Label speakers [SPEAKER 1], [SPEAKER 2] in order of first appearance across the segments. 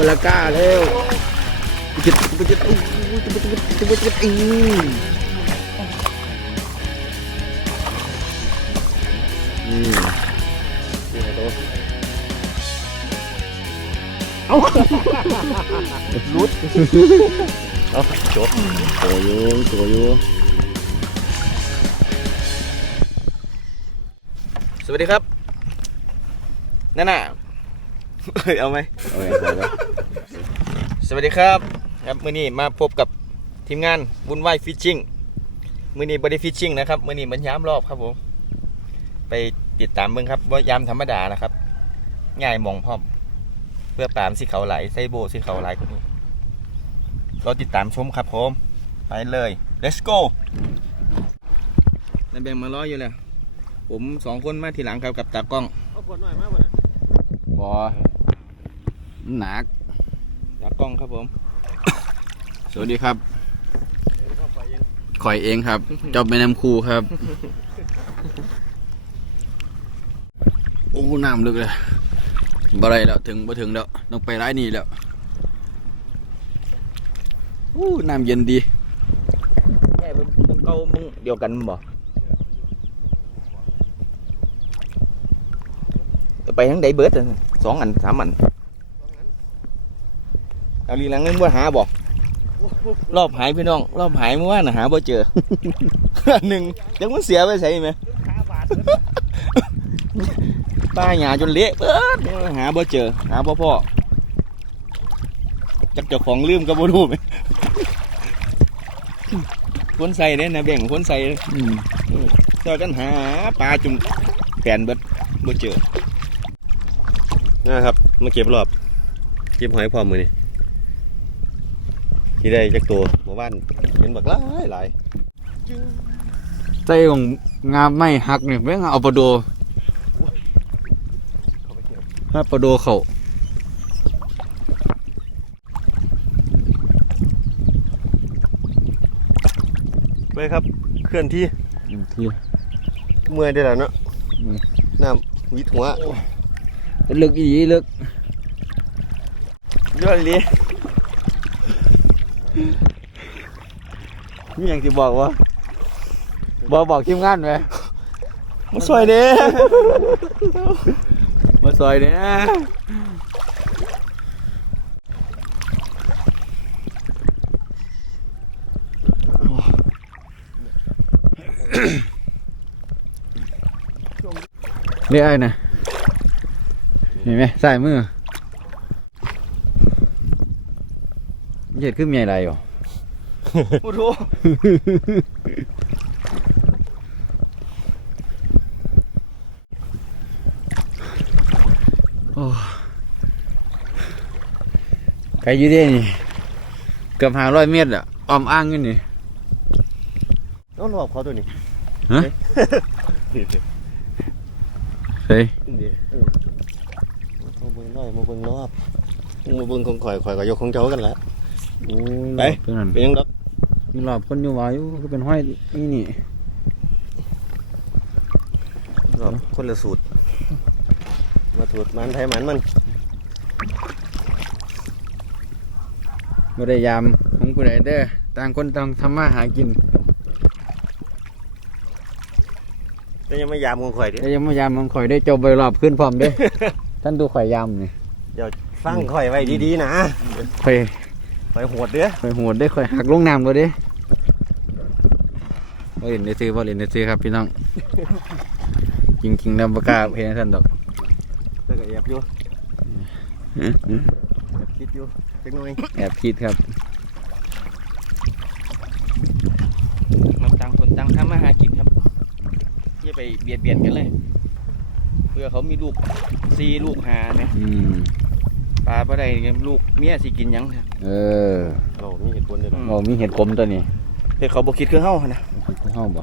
[SPEAKER 1] บลาก้าแล้วจิตไปจิตจิตจิตไปจิตอีอืมนี่ไงตัวเอา
[SPEAKER 2] ลุดเอาจบ
[SPEAKER 1] ตัวอยู่ตัวอยู่
[SPEAKER 2] สวัสดีครับนั่นน่ะ เอ้ยเอาไหม
[SPEAKER 1] เอาไว้เอาไว้
[SPEAKER 2] สวัสดีครับ ครับมื้อนี้มาพบกับทีมงานบุญไหวฟิชชิ่งมื้อนี้บ่ได้ฟิชชิ่งนะครับมื้อนี้มันยามรอบครับผมไปติดตามเบิ่งครับว่ายามธรรมดานะครับง่ายหมองพร้อม เพื่อปรามสิเขาไหลไซโบสิเขาไหลกว่านี้รอติดตามชมครับผมไปเลย let's go นั่นแบ่งมารออยู่แล้วผมสองคนมาทีหลังครับกับตากล้อง
[SPEAKER 3] เอาขวดหน่อยมาบ่น่ะ
[SPEAKER 1] บอ หนัก
[SPEAKER 2] ตากล้องครับผม
[SPEAKER 1] สวัสดีครับข่อยเองครับ เจ้าแม่น้ำคูครับ โอ้น้ำลึกเลยบ่ไรแล้วถึงบ่ถึงแล้วต้องไปร้ายนี่แล้วอู้น้ำเย็นดี
[SPEAKER 2] แม่เป็นเป็นเก้ามึงเดียวกันบ่จะไปทั้งไดเบิร์ดอะสองอันสามอัน เอาลีหลังเงินบ่หาบ่รอบหายพี่น้อง รอบหายเมื่อวานน่ะหาบ่เจอ หนึ่งจังมันเสียไปใส่ไหม
[SPEAKER 3] ขาบาด
[SPEAKER 2] ป้าหยาจนเละเบิดหาบ่เจอ หาบ่พ่อจักเจ้าของลืมก็บ่รู้ไหมคนใส่เด้นะแบ่งคนใส่เด้
[SPEAKER 1] อืม
[SPEAKER 2] ซอยกันหาปลาจุ่มแผนเบิดบ่เจอ
[SPEAKER 3] นะครับมาเก็บรอบเก็บหอยพร้อมมือนี่ ที่ได้จากตัวหมู่บ้านเห็นบักหลายหลาย
[SPEAKER 1] ใจของงามไม่หักเนี่ยแม่งเอาปลาโดถ้าปลาโดเขา
[SPEAKER 3] ไปครับเคลื่อนที่
[SPEAKER 1] ที่
[SPEAKER 3] เมื่อยได้แล้วเนาะ
[SPEAKER 1] อืม
[SPEAKER 3] น้ำวิดหัว
[SPEAKER 1] ลึกอีหลีลึก
[SPEAKER 2] ยอดเลย
[SPEAKER 1] นี่อย่างที่บอกว่าบอกบอกทีมงานไหม
[SPEAKER 2] มาซอยเด้
[SPEAKER 1] มาซอยเนี่ยเรียกไอ้นะเห็นไหมสายมือ เหยียดขึ้นมีอะไรอยู่
[SPEAKER 2] โอ้โห
[SPEAKER 1] ไกลอยู่เด้นี่เกือบห้าร้อยเมตรอะอ้อมอ้างอยู่นี่
[SPEAKER 3] น้องรอบเขาตัวนี้
[SPEAKER 1] ฮะ
[SPEAKER 3] นี่ดิ
[SPEAKER 1] เฮ้ย
[SPEAKER 3] นี่ดิเออมาเบิ่งหน่อยมาเบิ่งรอบมาเบิ่งของข่อยข่อยก็ยกของเจ้ากันแล้ว
[SPEAKER 1] โอ้
[SPEAKER 3] ไป
[SPEAKER 1] เพื่อน
[SPEAKER 3] เป็นยังดอก
[SPEAKER 1] มีหลอบคนอยู่วาอยู่ก็เป็นห้อยนี่นี่
[SPEAKER 3] รอบคนละสูตร มาสูตรมันไทยมันมัน
[SPEAKER 1] บ่ได้ยามของผู้ใดเด้อต่างคนต่างทำมาหากิน
[SPEAKER 3] แต่ยังไม่ยามของข่อยดิ
[SPEAKER 1] แต่ยังไม่ยามของข่อยได้จบใบรอบขึ้นพร้อมเด้ท่านดูข่อยยามนี่
[SPEAKER 3] ฟังข่อยไว้ดีๆนะ
[SPEAKER 1] ข่อย
[SPEAKER 3] ข่อยโหดเด้อ
[SPEAKER 1] ข่อยโหดได้ข่อยหักลงน้ำเลยเด้บ่เล่นได้ซื้อบ่เล่นได้ซื้อครับพี่น้อง จริงๆแล้วบ่กล้าเพลงท่านดอก
[SPEAKER 3] แต่ก็แอบอยู่แอบคิดอยู่จักหน่อย
[SPEAKER 1] แอบคิดครับ
[SPEAKER 2] มาต่างคนต่างทำมาหากินครับอย่าไปเบียดเบียนกันเลย เพื่อเขามีลูกซีลูกหาไหม
[SPEAKER 1] อืม
[SPEAKER 2] ปลาบ่ได้ลูกเมียสิกินหยังเนี่ย
[SPEAKER 1] เออ
[SPEAKER 3] เรามีเหตุผลด้วย
[SPEAKER 2] อืม
[SPEAKER 1] เรามีเห็ดขมตัวนี้
[SPEAKER 2] เฮ็ดเขาบ่คิดคือเฮาหั่นนะ
[SPEAKER 1] คิดคือเฮาบ่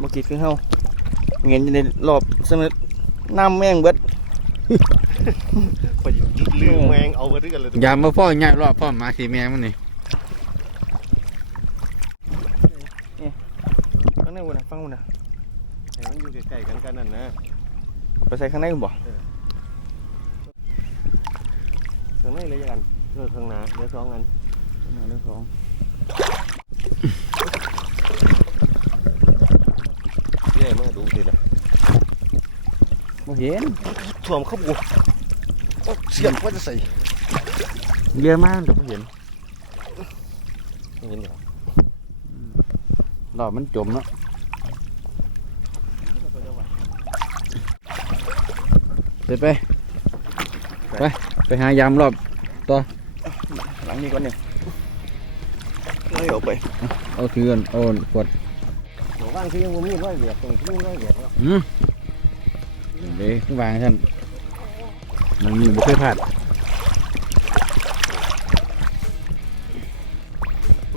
[SPEAKER 2] บ่คิดคือเฮาเงินอยู่ในรอบสมัยน้ำแม่งเบิด
[SPEAKER 3] ข่อยลืมแมงเอากันด้วยกันเลย
[SPEAKER 1] ยามมาพ่อง่ายรอบพ่อมาสีแมงมันนี่
[SPEAKER 2] ฟังในวันนะฟังวันนะ
[SPEAKER 3] ให้มันอยู่ใกล้ๆกันกันนั่นนะ
[SPEAKER 2] เอาไปใส่ข้างในคุณบ่
[SPEAKER 3] ข้างในเลยกันเออข้างหน้าเดี๋ยวสองอัน
[SPEAKER 1] หนึ่งสอง
[SPEAKER 3] เย่มาดูสิละ
[SPEAKER 1] บ่เห็น
[SPEAKER 3] ถ่วมเข้าบูโอ้เสียบว่าจะใส่
[SPEAKER 1] เรือมากแต่บ่เห็น
[SPEAKER 3] เห็นเดี๋ยว
[SPEAKER 1] ดอกมันจมเนาะไปไป ไป ไปหายามรอบ
[SPEAKER 3] หลังนี้ก่อนเนี่ยเลยออกไป
[SPEAKER 1] เอาถือกันเอาขวด
[SPEAKER 3] เดี๋ยวว่างที่ยังมีร้อยเหวียดตรงที่ร้อยเหวียดแล้ว
[SPEAKER 1] อืมเดี๋ยวขึ้นวางท่านมันมีบุเคยพลาด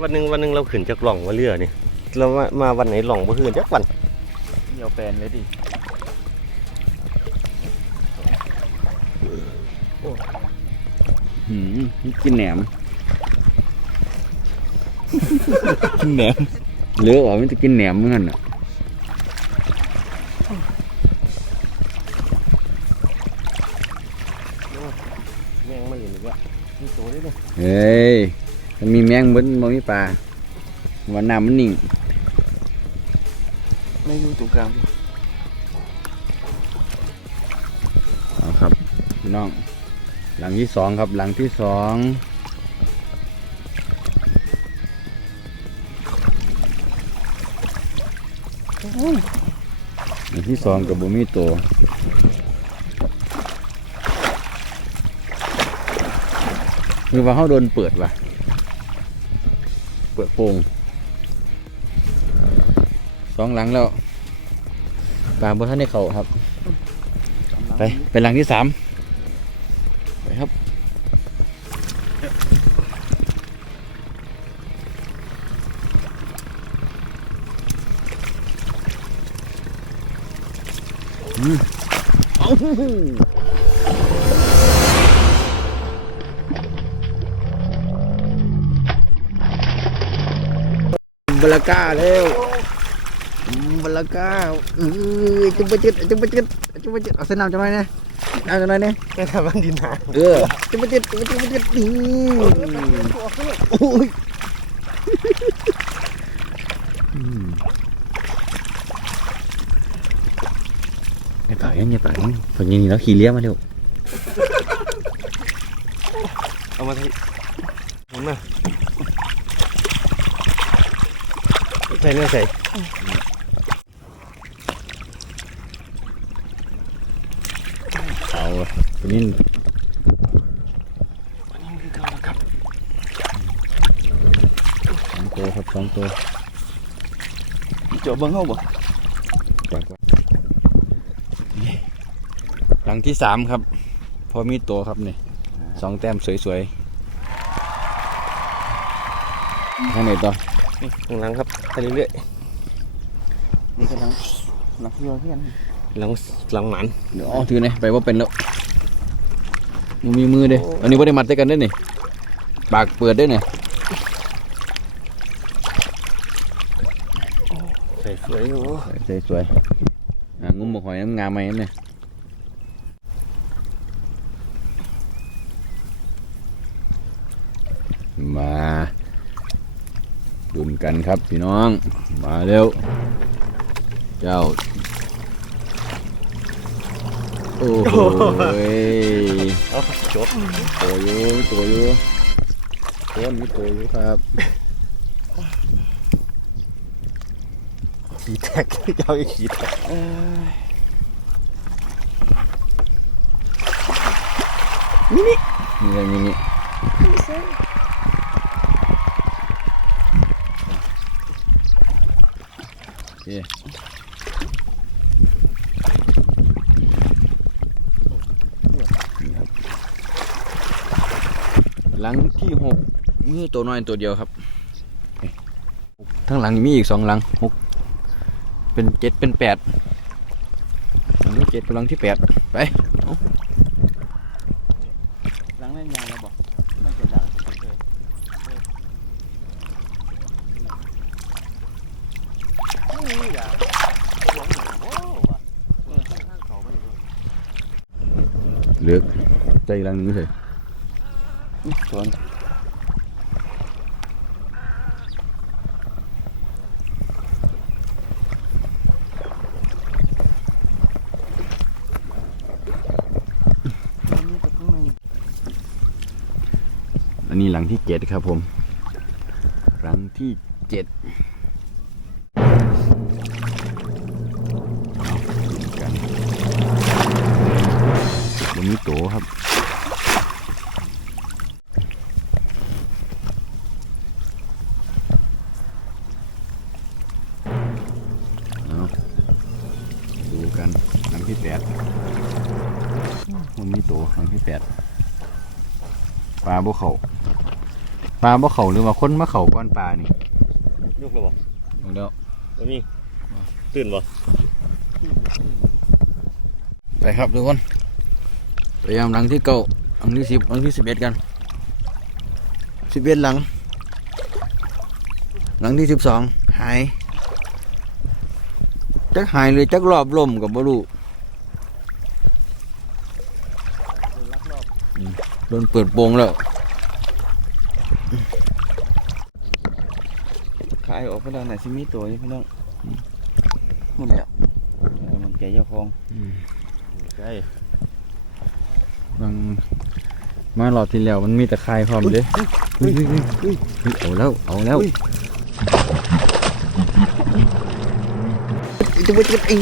[SPEAKER 3] วันหนึ่งวันหนึ่งเราขึ้นจากหล่องมาเรือนี่เรามามาวันไหนหล่องบ่ขึ้นจักวัน
[SPEAKER 1] เดี๋ยวแปลนเลยดิ หืมกินแหนม กินแหนมเหลือออกมันจะกินแหนมเหมือนกันน่ะ
[SPEAKER 3] แมงมาเหลืออีกแล้วมีตัวด้วยเนี่ย
[SPEAKER 1] เฮ้ยมันมีแมงมันมันมีปลาวันน้ำมันนิ่ง
[SPEAKER 3] ไม่อยู่ตรงกลาง
[SPEAKER 1] เอาครับ พี่น้อง หลังที่สองครับหลังที่สองหลังที่สองกับบุมีตัวคือว่าเขาโดนเปิดว่ะ เปิดโปงสองหลังแล้วปลาบนท่านได้เขาครับ ไปไปหลังที่สาม เอาบลากาแล้วอืมบลากาเออจุ๊บปะจิตจุ๊บปะจิตจุ๊บปะจิตเอาเส้นน้ำจะไหมเนี่ยน้ำจะไหมเนี่ย
[SPEAKER 3] แค่ทำมันดินหา
[SPEAKER 1] เออจุ๊บปะจิตจุ๊บปะจิตจุ๊บปะจิตนี่โอ้ย ไอ้ป่ายังไงป่ายังฝั่งนี้แล้วขี่เลี้ยมาเร็ว
[SPEAKER 3] เอามาที่เอามาใส่เนื้อใส่
[SPEAKER 1] เอาตัวนี้
[SPEAKER 3] อันนี้คือเก่าแล้วครับ
[SPEAKER 1] สองตัวครับสองตัว
[SPEAKER 3] เจาะเบิ้งเข้าบ่
[SPEAKER 1] จากว่านี่ หลังที่สามครับ พอมีตัวครับนี่สองแต้มสวยๆข้างไหนต่อ
[SPEAKER 3] ข้างหลังครับไปเรื่อย
[SPEAKER 1] นี่ก็ทั้งหลังที่เราเพื่อน
[SPEAKER 3] ๆหลังหลังหมัน
[SPEAKER 1] เดี๋ยวเอาถือเนี่ยไปว่าเป็นแล้วมันมีมือเด้อันนี้ว่าได้มัดได้กันเด้อนี่ปากเปิดได้เนี่ย
[SPEAKER 3] ใส่สวยอยู่
[SPEAKER 1] สวยสวยๆอ่างุ้มหมกหอยน้ำงามไหมเนี่ย มาดุนกันครับพี่น้อง มาเร็ว เจ้า โอ้โหย
[SPEAKER 3] เอาจบ
[SPEAKER 1] ตัวอยู่ตัวอยู่ตัวนี้ตัวอยู่ครับ
[SPEAKER 3] ขี่แท็กเจ้าอีกขี่แท็ก
[SPEAKER 1] นี่อะไรมินิ นี่ครับ หลังที่หกมีตัวน้อยตัวเดียวครับนี่ทั้งหลังนี่มีอีกสองหลังหกเป็นเจ็ดเป็นแปดหลังที่เจ็ดเป็นหลังที่แปดไป
[SPEAKER 3] หลังนั่นยังแล้วบอกไม่เป็นหลังนี่อะหวงหนาโอ้ว่ะเออข้างๆเขาไม่รู้
[SPEAKER 1] เลือกใจหลังนี้เลย
[SPEAKER 3] สวน
[SPEAKER 1] อันนี้หลังที่เจ็ดครับผม หลังที่เจ็ด วันนี้โตครับเอาดูกันหลังที่แปดมันมีโตหลังที่แปดปลาบ่เขาปลาบ่เขาหรือว่าคนมาเขาก้อนปลานี่
[SPEAKER 3] ยกเลยบ่
[SPEAKER 1] ลงแล้ว
[SPEAKER 3] บ่มีตื่นบ่
[SPEAKER 1] ไปครับทุกคน พยายามหลังที่เก้าหลังที่สิบหลังที่สิบเอ็ดกันสิบเอ็ดหลัง หลังที่สิบสองหายจักหายเลยจักรอบลมกับบ่รู้อืมโดนเปิดโปงแล้ว
[SPEAKER 2] ขายออกไปแล้วไหนสิมีตัวอยู่พี่น้องหมดแล้วเอามันแก่เจ้าของ
[SPEAKER 3] ใช่
[SPEAKER 1] บางมารอบที่แล้วมันมีแต่คายพร้อมเด้เฮ้ยเฮ้ยเฮ้ยเฮ้ยเฮ้ยเอาแล้วเอาแล้วจะไปจะไปอี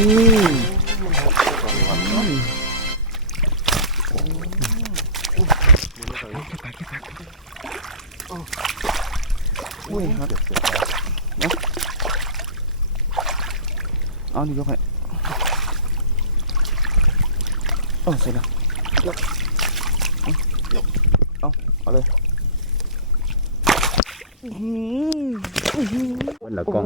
[SPEAKER 2] อุ้ยครับเอานี่ยกให้โอ้เสร็จแล้วยก เอาเอาเลย
[SPEAKER 1] วันละกล้อง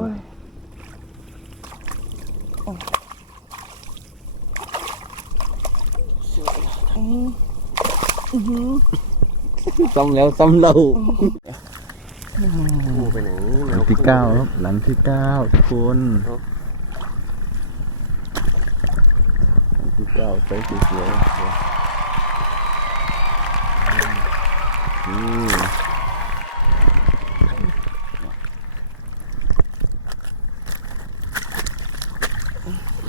[SPEAKER 1] ซ้ำแล้วซ้ำเล่า
[SPEAKER 3] คู่ไปไหน
[SPEAKER 1] หลังที่เก้าครับหลังที่เก้าทุกคน
[SPEAKER 3] ครับ
[SPEAKER 1] หลังที่เก้าใส่สวยๆ ล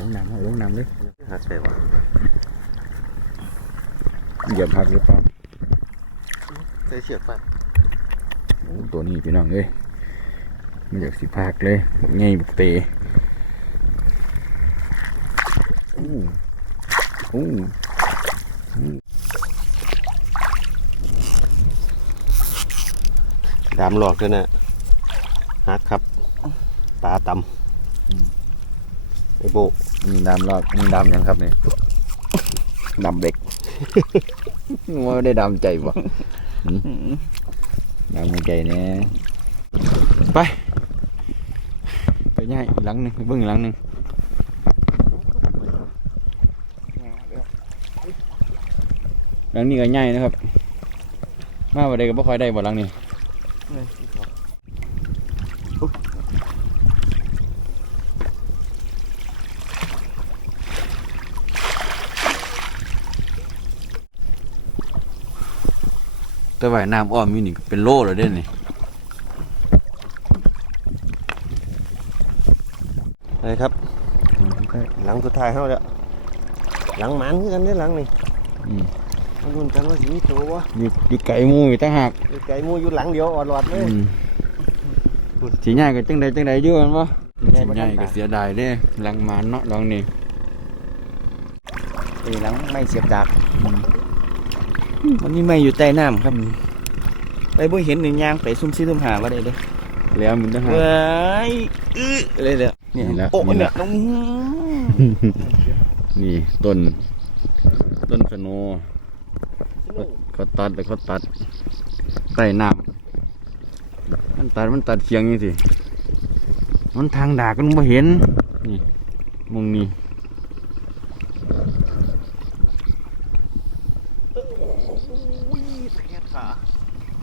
[SPEAKER 1] งน้ำครับลงน้ำเลย
[SPEAKER 3] หักใส่บ่
[SPEAKER 1] เหยียบหักหรือเปล่า
[SPEAKER 3] ใส่เชือกฟาด
[SPEAKER 1] โอ้ตัวนี้พี่น้องเอ้ยมันอยากสิพากเลยบักใหญ่บักเตอู้อู้า
[SPEAKER 3] มหลอกด้วยนะฮักครับปลาตำไอโบ
[SPEAKER 1] มีดำรอบมีดำยังครับเนี่ยดำเด็กว่าได้ดำใจบ่หืมดำใจเนี่ยไป ไปง่ายอีกหลังหนึ่งไปเบิ้งอีกหลังหนึ่งหลังนี้ก็ง่ายนะครับ มาบ่ได้ก็บ่ค่อยได้บ่หลังนี้ แต่ว่าน้ำอ้อมอยู่นี่ก็เป็นโลแล้วเด้นี่
[SPEAKER 3] ไปครับหลังสุดท้ายเฮาแล้วหลังหมันคือกันเด้อหลังนี่
[SPEAKER 1] อืม
[SPEAKER 3] มาลุ้นกันว่าสิมีตัวบ่
[SPEAKER 1] อยู่อยู่ไก่หมูอยู่ตั้งหาก
[SPEAKER 3] ไก่หมูอยู่หลังเดียวออดหลอดเลย
[SPEAKER 1] อืมสีใหญ่ก็จังใดจังใดอยู่แมันบ่
[SPEAKER 3] สีใหญ่
[SPEAKER 1] สี
[SPEAKER 3] บ่
[SPEAKER 1] ใหญ่
[SPEAKER 3] ทันตา
[SPEAKER 1] ก็เสียดายเด้หลังหมันเนาะหลังนี่
[SPEAKER 2] เอ้ยหลังไม่เสียบดาก
[SPEAKER 1] อืม
[SPEAKER 2] มันนี่ไม่อยู่ใต้น้ำครับไปบ่เห็นหนึ่งยางไปซุ่มซี่ซุ่มหาว่าได้เด้อ
[SPEAKER 1] แล้วมันตั้งหาก
[SPEAKER 2] เว้ยอื้อเลยเด้อเนี่ย
[SPEAKER 1] นี่ละ
[SPEAKER 2] โอ้
[SPEAKER 1] นี่
[SPEAKER 2] เนี่ย
[SPEAKER 1] ละนี่ต้นต้นสโนว์ เขาเขาตัดแล้วเขาตัดใต้น้ำมันตัดมันตัดเคียงนี่สิมันทางดากมันบ่เห็นนี่มองนี่
[SPEAKER 2] แค่ขา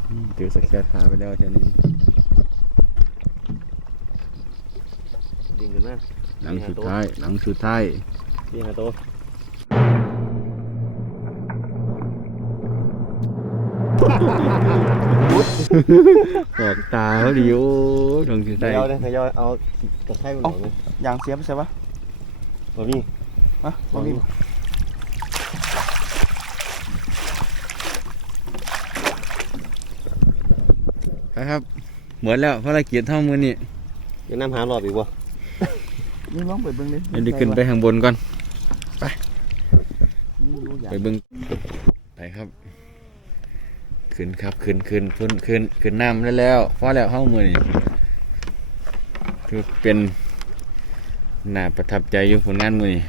[SPEAKER 1] อืมเจอสแคทขาไปแล้วเช่นี้
[SPEAKER 3] ดิ่งขึ้นมา
[SPEAKER 1] หลังสุดท้ายหลังสุดท้าย
[SPEAKER 3] ดิ่งหาตั ว
[SPEAKER 1] โออกตาเขาดีโอ้ดองสิ
[SPEAKER 3] เข
[SPEAKER 1] ได้
[SPEAKER 3] ย่าเนี่ยเขย่าเอาตะไคร้มันหน่อยนึง
[SPEAKER 2] ยางเสียบใช่ปะ
[SPEAKER 3] บ่มี
[SPEAKER 2] อะบ่มี
[SPEAKER 1] ครับเหมือนแล้วภารกิจเท่ามือนี่
[SPEAKER 3] เดี๋ยวน้ำหารอบอีกบ่
[SPEAKER 2] นี่ลองไปเบิ่งดิ
[SPEAKER 1] เดี๋ยวขึ้นไปข้างบนก่อน
[SPEAKER 2] นี่อยู่ยาง
[SPEAKER 1] ไปเบิ่งไปครับ ขึ้นครับขึ้นขึ้นขึ้นขึ้นขึ้นน้ำได้แล้วพอแล้วห้องมือนี่คือเป็นน่าประทับใจอยู่ผลงานมือนี่